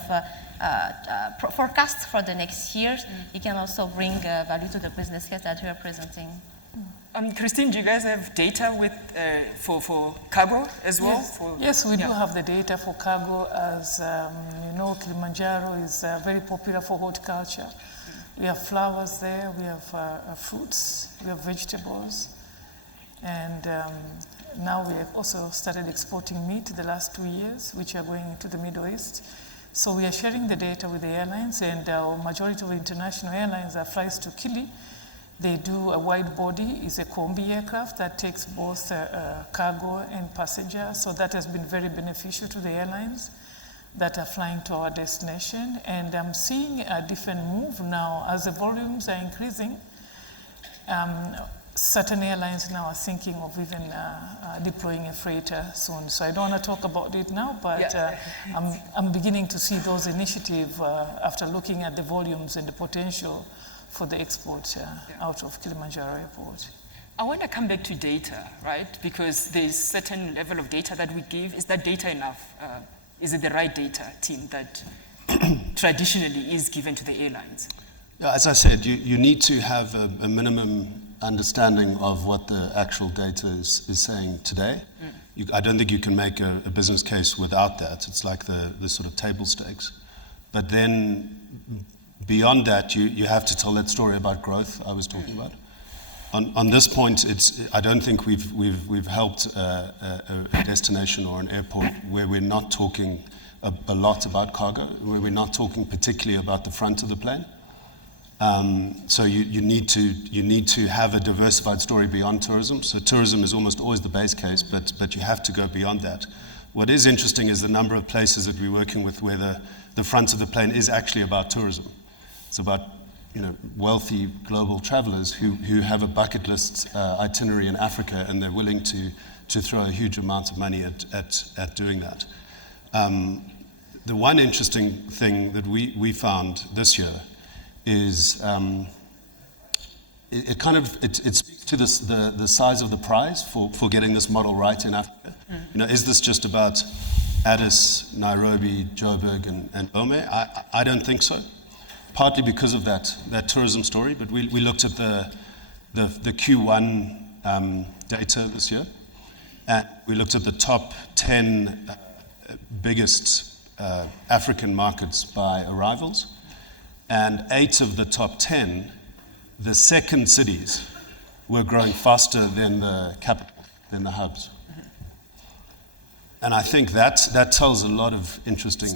forecasts for the next years, it can also bring value to the business case that we are presenting. Christine, do you guys have data with for cargo as well? Yes, we do have the data for cargo. As Kilimnajaro is very popular for horticulture. We have flowers there, we have fruits, we have vegetables, and now we have also started exporting meat the last 2 years, which are going to the Middle East. So we are sharing the data with the airlines, and our majority of international airlines that flies to Kili, they do a wide body. It's a combi aircraft that takes both cargo and passenger. So that has been very beneficial to the airlines that are flying to our destination. And I'm seeing a different move now as the volumes are increasing. Certain airlines now are thinking of even deploying a freighter soon. So I don't want to talk about it now, but I'm beginning to see those initiatives after looking at the volumes and the potential for the export out of Kilimnajaro Airport. I want to come back to data, right? Because there's certain level of data that we give. Is that data enough? Is it the right data, team, that traditionally is given to the airlines? Yeah, as I said, you need to have a minimum understanding of what the actual data is saying today. I don't think you can make a business case without that. It's like the sort of table stakes. But then beyond that, you have to tell that story about growth I was talking about. On this point, I don't think we've helped a destination or an airport where we're not talking a lot about cargo, where we're not talking particularly about the front of the plane. So you need to have a diversified story beyond tourism. So tourism is almost always the base case, but you have to go beyond that. What is interesting is the number of places that we're working with where the front of the plane is actually about tourism. It's about wealthy global travelers who have a bucket list itinerary in Africa, and they're willing to throw a huge amount of money at doing that. The one interesting thing that we found this year is it speaks to the size of the prize for getting this model right in Africa. Is this just about Addis, Nairobi, Joburg, and Lome? I don't think so. Partly because of that tourism story, but we looked at the Q1 data this year, and we looked at the top 10 biggest African markets by arrivals, and 8 of the top 10, the second cities, were growing faster than the capital, than the hubs. And I think that tells a lot of interesting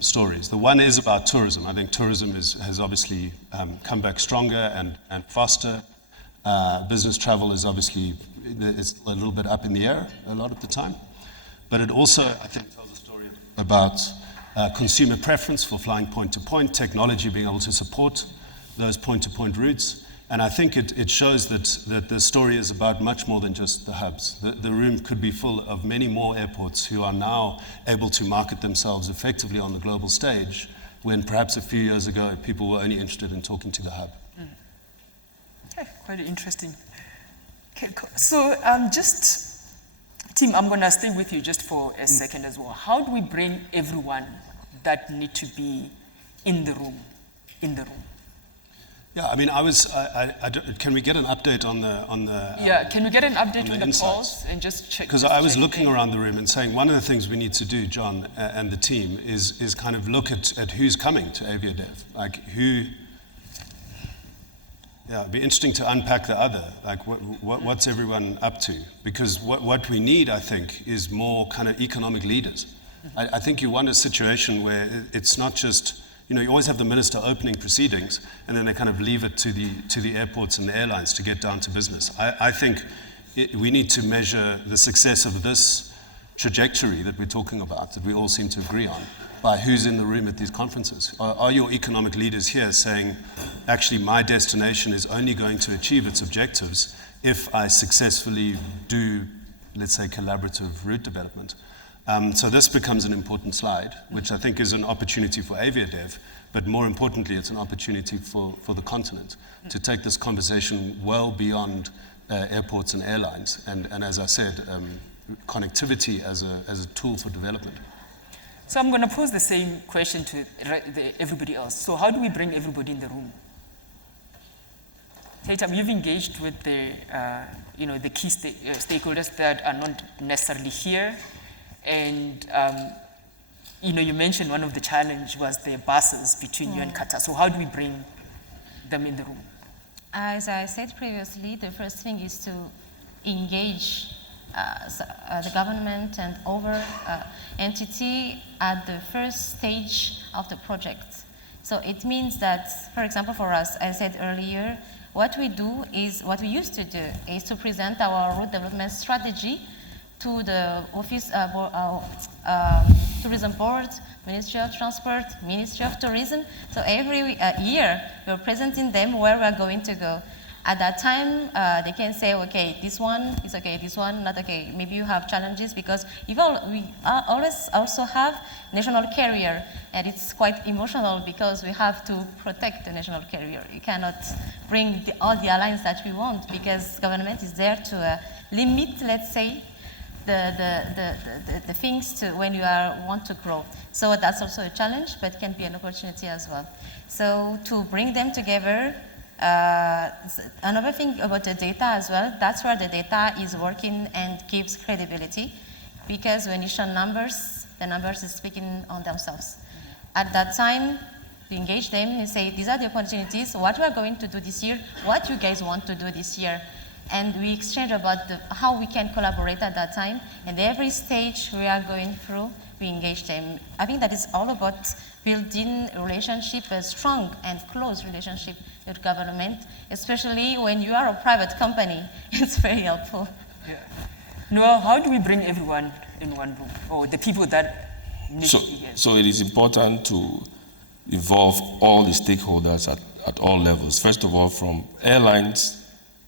stories. The one is about tourism. I think tourism has obviously come back stronger and faster. Business travel is obviously it's a little bit up in the air a lot of the time. But it also, I think, tells a story about consumer preference for flying point-to-point, technology being able to support those point-to-point routes. And I think it shows that the story is about much more than just the hubs. The room could be full of many more airports who are now able to market themselves effectively on the global stage, when perhaps a few years ago people were only interested in talking to the hub. Okay, quite interesting. Okay, cool. So Tim, I'm going to stay with you just for a second as well. How do we bring everyone that need to be in the room? Yeah, I mean, can we get an update on the yeah, can we get an update on the insights? polls and just check? Because I was looking around the room and saying one of the things we need to do, John, and the team, is kind of look at who's coming to AviaDev. Like who, yeah, it'd be interesting to unpack the other. Like what's everyone up to? Because what we need, I think, is more kind of economic leaders. I think you want a situation where it's not just, you know, you always have the minister opening proceedings and then they kind of leave it to the airports and the airlines to get down to business. I think we need to measure the success of this trajectory that we're talking about, that we all seem to agree on, by who's in the room at these conferences. Are your economic leaders here saying, actually, my destination is only going to achieve its objectives if I successfully do, let's say, collaborative route development? So this becomes an important slide, which I think is an opportunity for AviaDev, but more importantly, it's an opportunity for the continent to take this conversation well beyond airports and airlines, and as I said, connectivity as a tool for development. So I'm going to pose the same question to everybody else. So how do we bring everybody in the room? Tatum, you've engaged with the key stakeholders that are not necessarily here. And you mentioned one of the challenge was the buses between you and Qatar. So how do we bring them in the room? As I said previously, the first thing is to engage the government and other entity at the first stage of the project. So it means that, for example, for us, as I said earlier, what we used to do is to present our route development strategy to the office, tourism board, Ministry of Transport, Ministry of Tourism. So every year we're presenting them where we're going to go. At that time, they can say, okay, this one is okay, this one not okay. Maybe you have challenges because we always also have national carrier, and it's quite emotional because we have to protect the national carrier. You cannot bring all the alliance that we want because government is there to limit, let's say, the things to when you want to grow. So that's also a challenge, but can be an opportunity as well. So to bring them together, another thing about the data as well, that's where the data is working and gives credibility, because when you show numbers, the numbers is speaking on themselves. At that time, we engage them and say, these are the opportunities, what we are going to do this year, what you guys want to do this year. And we exchange about how we can collaborate at that time. And every stage we are going through, we engage them. I think that is all about building a relationship, a strong and close relationship with government, especially when you are a private company. It's very helpful. Yeah. Noel, how do we bring everyone in one room, or the people that need to be here? So it is important to involve all the stakeholders at all levels. First of all, from airlines,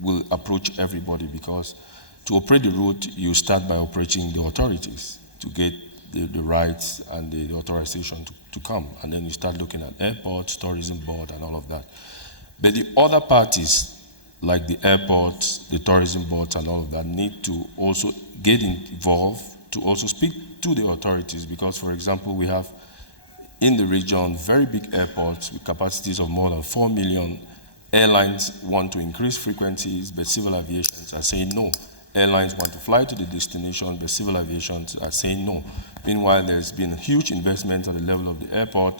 will approach everybody, because to operate the route, you start by approaching the authorities to get the rights and the authorization to come. And then you start looking at airports, tourism board, and all of that. But the other parties, like the airports, the tourism boards, and all of that, need to also get involved to also speak to the authorities, because, for example, we have in the region very big airports with capacities of more than 4 million. Airlines want to increase frequencies, but civil aviations are saying no. Airlines want to fly to the destination, but civil aviations are saying no. Meanwhile, there's been a huge investment at the level of the airport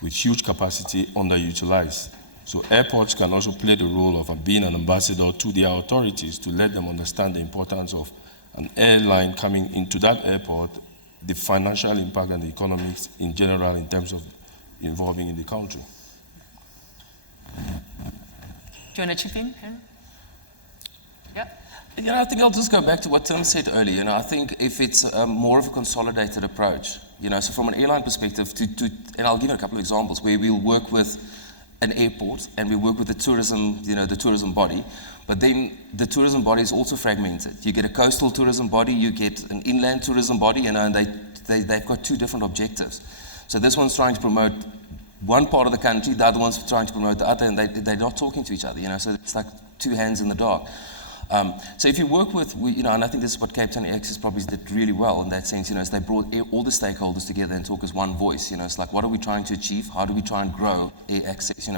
with huge capacity underutilized. So airports can also play the role of being an ambassador to their authorities to let them understand the importance of an airline coming into that airport the financial impact and the economics in general in terms of involving in the country. Do you want to chip in, Henry? Yeah. I think I'll just go back to what Tim said earlier. I think if it's more of a consolidated approach, so from an airline perspective, and I'll give you a couple of examples where we'll work with an airport and we work with the tourism, the tourism body, but then the tourism body is also fragmented. You get a coastal tourism body, you get an inland tourism body, and they've got two different objectives. So this one's trying to promote one part of the country, the other one's trying to promote the other, and they're not talking to each other, so it's like two hands in the dark. So if you work with, and I think this is what Cape Town Access probably did really well in that sense, is they brought all the stakeholders together and talk as one voice. It's like, what are we trying to achieve? How do we try and grow air access?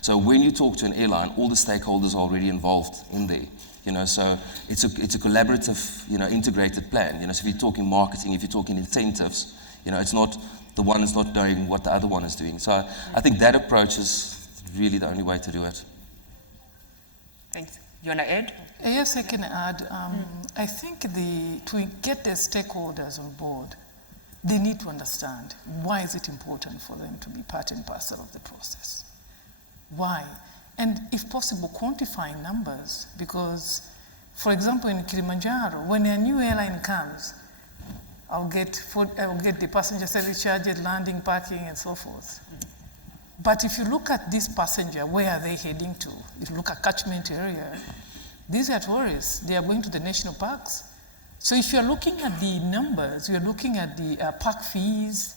So when you talk to an airline, all the stakeholders are already involved in there. So it's a collaborative, integrated plan. So if you're talking marketing, if you're talking incentives, it's not the one is not knowing what the other one is doing. So I think that approach is really the only way to do it. Thanks. You want to add? Yes, I can add. I think to get the stakeholders on board, they need to understand why is it important for them to be part and parcel of the process. Why? And if possible, quantifying numbers, because, for example, in Kilimnajaro, when a new airline comes, I'll get the passenger service charges, landing, parking, and so forth. But if you look at this passenger, where are they heading to? If you look at catchment area, these are tourists. They are going to the national parks. So if you're looking at the numbers, you're looking at the park fees,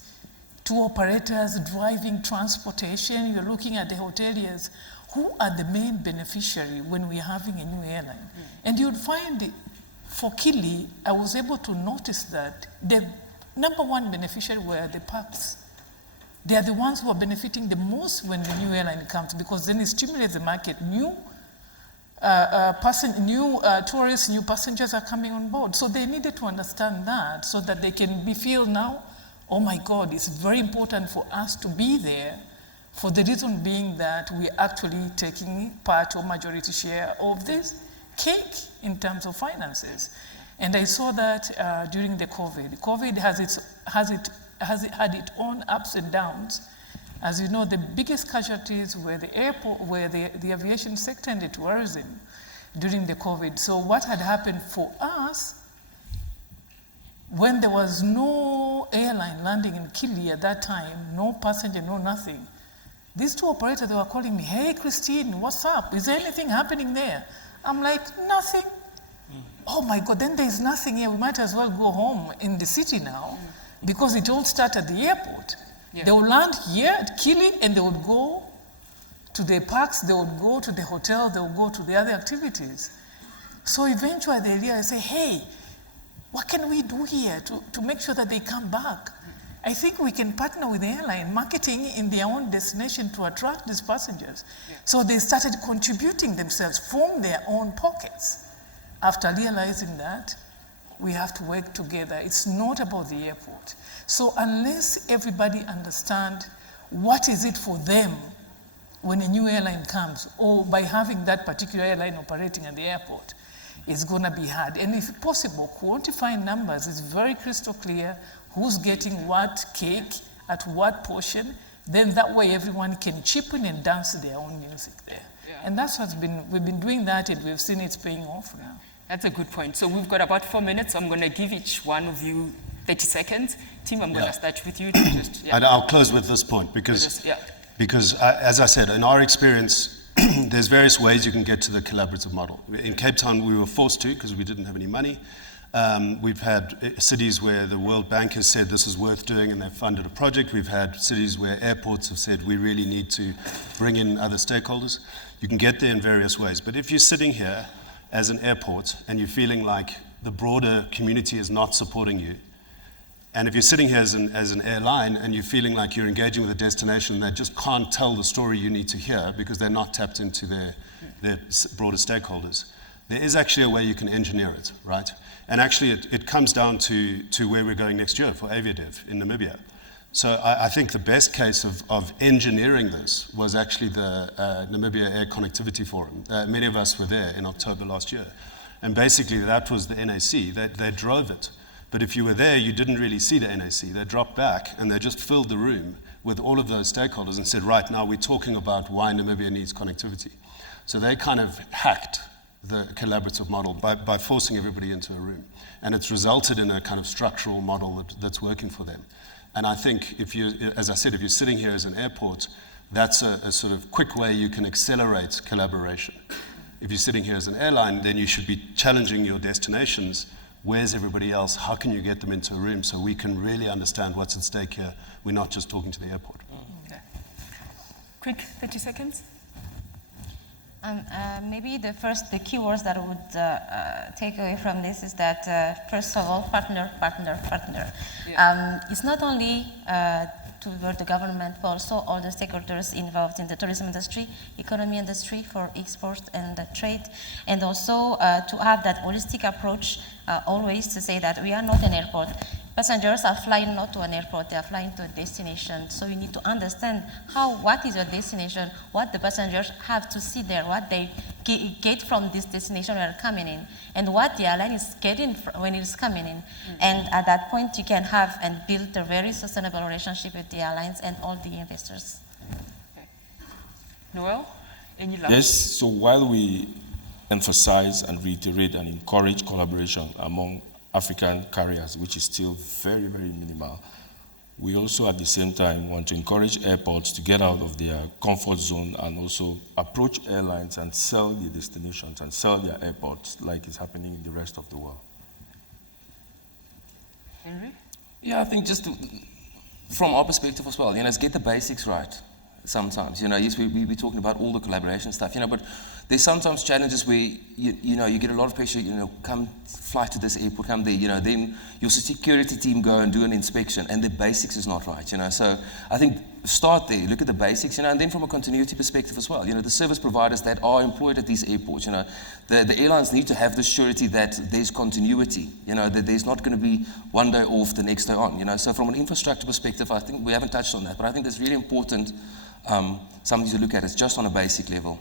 tour operators, driving, transportation, you're looking at the hoteliers. Who are the main beneficiary when we're having a new airline? And you'd find for Kili, I was able to notice that the number one beneficiary were the parks. They are the ones who are benefiting the most when the new airline comes, because then it stimulates the market. New tourists, new passengers are coming on board. So they needed to understand that so that they can feel now, oh my God, it's very important for us to be there, for the reason being that we're actually taking part or majority share of this cake in terms of finances. And I saw that during the COVID. COVID had its own ups and downs. As you know, the biggest casualties were the airport, were the aviation sector and the tourism during the COVID. So what had happened for us, when there was no airline landing in Kili at that time, no passenger, no nothing, these two operators, they were calling me, hey, Christine, what's up? Is there anything happening there? I'm like, nothing. Oh my God, then there's nothing here. We might as well go home in the city now, because it all started at the airport. Yeah. They would land here at Kili and they would go to the parks, they would go to the hotel, they would go to the other activities. So eventually they realized, say, hey, what can we do here to make sure that they come back? I think we can partner with the airline, marketing in their own destination to attract these passengers. Yeah. So they started contributing themselves from their own pockets. After realizing that, we have to work together. It's not about the airport. So unless everybody understands what is it for them when a new airline comes, or by having that particular airline operating at the airport, it's going to be hard. And if possible, quantifying numbers is very crystal clear. Who's getting what cake at what portion? Then that way everyone can chip in and dance their own music there. Yeah. And that's we've been doing that, and we've seen it's paying off now. That's a good point. So we've got about 4 minutes. So I'm going to give each one of you 30 seconds. Tim, I'm going to start with you. And I'll close with this point because as I said, in our experience, there's various ways you can get to the collaborative model. In Cape Town, we were forced to because we didn't have any money. We've had cities where the World Bank has said this is worth doing and they've funded a project. We've had cities where airports have said we really need to bring in other stakeholders. You can get there in various ways. But if you're sitting here as an airport and you're feeling like the broader community is not supporting you, and if you're sitting here as an airline and you're feeling like you're engaging with a destination and they just can't tell the story you need to hear because they're not tapped into their broader stakeholders, there is actually a way you can engineer it, right? And actually it comes down to where we're going next year for Aviadev in Namibia. So I think the best case of engineering this was actually the Namibia Air Connectivity Forum. Many of us were there in October last year. And basically that was the NAC. They drove it But if you were there, you didn't really see the NAC. They dropped back and they just filled the room with all of those stakeholders and said, right, now we're talking about why Namibia needs connectivity. So they kind of hacked the collaborative model by forcing everybody into a room. And it's resulted in a kind of structural model that's working for them. And I think if you, as I said, if you're sitting here as an airport, that's a sort of quick way you can accelerate collaboration. If you're sitting here as an airline, then you should be challenging your destinations. Where's everybody else? How can you get them into a room so we can really understand what's at stake here? We're not just talking to the airport. Okay. Quick, 30 seconds. Maybe the key words that I would take away from this is that, first of all, partner. Yeah. It's not only toward the government, but also all the stakeholders involved in the tourism industry, economy industry for export and trade, and also to have that holistic approach, always to say that we are not an airport. Passengers are flying not to an airport, they are flying to a destination. So you need to understand what is your destination, what the passengers have to see there, what they get from this destination when they're coming in, and what the airline is getting when it is coming in. And at that point, you can have and build a very sustainable relationship with the airlines and all the investors. Okay. Nowel, any last? Yes, so while we emphasize and reiterate and encourage collaboration among African carriers, which is still very, very minimal, we also at the same time want to encourage airports to get out of their comfort zone and also approach airlines and sell their destinations and sell their airports like is happening in the rest of the world. Hendrik? Yeah, I think just from our perspective as well, let's get the basics right sometimes. Yes, we're talking about all the collaboration stuff, but there's sometimes challenges where, you get a lot of pressure, come fly to this airport, come there, then your security team go and do an inspection and the basics is not right, So I think start there, look at the basics, and then from a continuity perspective as well, the service providers that are employed at these airports, the airlines need to have the surety that there's continuity, that there's not going to be one day off, the next day on, So from an infrastructure perspective, I think we haven't touched on that, but I think that's really important, something to look at. It's just on a basic level.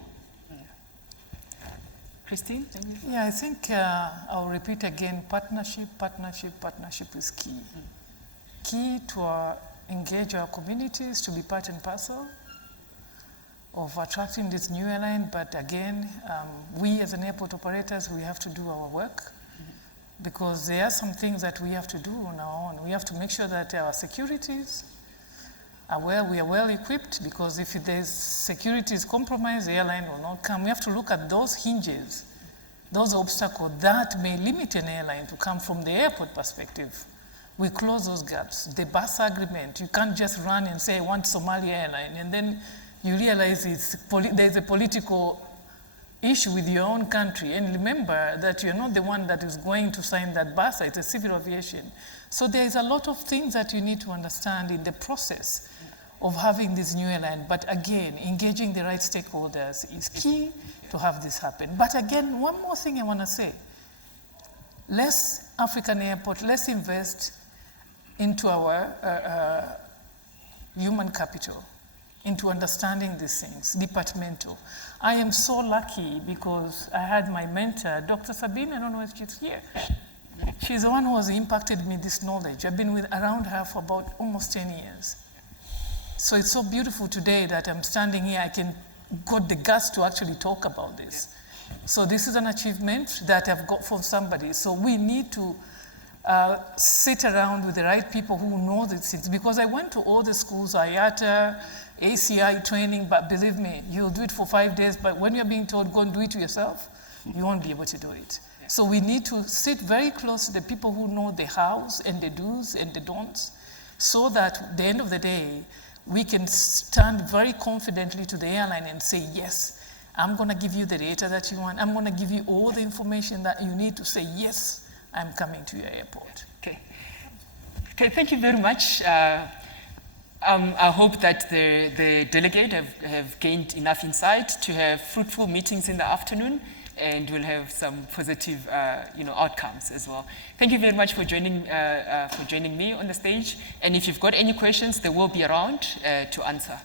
Christine? Yeah, I think I'll repeat again, partnership is key. Key to engage our communities to be part and parcel of attracting this new airline, but again, we as an airport operators, we have to do our work because there are some things that we have to do on our own. We have to make sure that our securities we are well equipped, because if there's security is compromised, the airline will not come. We have to look at those hinges, those obstacles that may limit an airline to come from the airport perspective. We close those gaps. The bus agreement, you can't just run and say, I want Somali airline, and then you realize there's a political issue with your own country. And remember that you're not the one that is going to sign that bus, it's a civil aviation. So there's a lot of things that you need to understand in the process of having this new airline. But again, engaging the right stakeholders is key to have this happen. But again, one more thing I want to say. Less African airport, let's invest into our human capital, into understanding these things, departmental. I am so lucky because I had my mentor, Dr. Sabine, I don't know if she's here. She's the one who has impacted me this knowledge. I've been around her for about almost 10 years. So it's so beautiful today that I'm standing here, I got the guts to actually talk about this. So this is an achievement that I've got from somebody. So we need to sit around with the right people who know these things. Because I went to all the schools, IATA, ASKY training, but believe me, you'll do it for 5 days, but when you're being told, go and do it yourself, you won't be able to do it. So we need to sit very close to the people who know the hows and the do's and the don'ts, so that at the end of the day, we can stand very confidently to the airline and say, yes, I'm going to give you the data that you want. I'm going to give you all the information that you need to say, yes, I'm coming to your airport. Okay, thank you very much. I hope that the delegate have gained enough insight to have fruitful meetings in the afternoon, and we'll have some positive outcomes as well. Thank you very much for joining me on the stage. And if you've got any questions, they will be around to answer.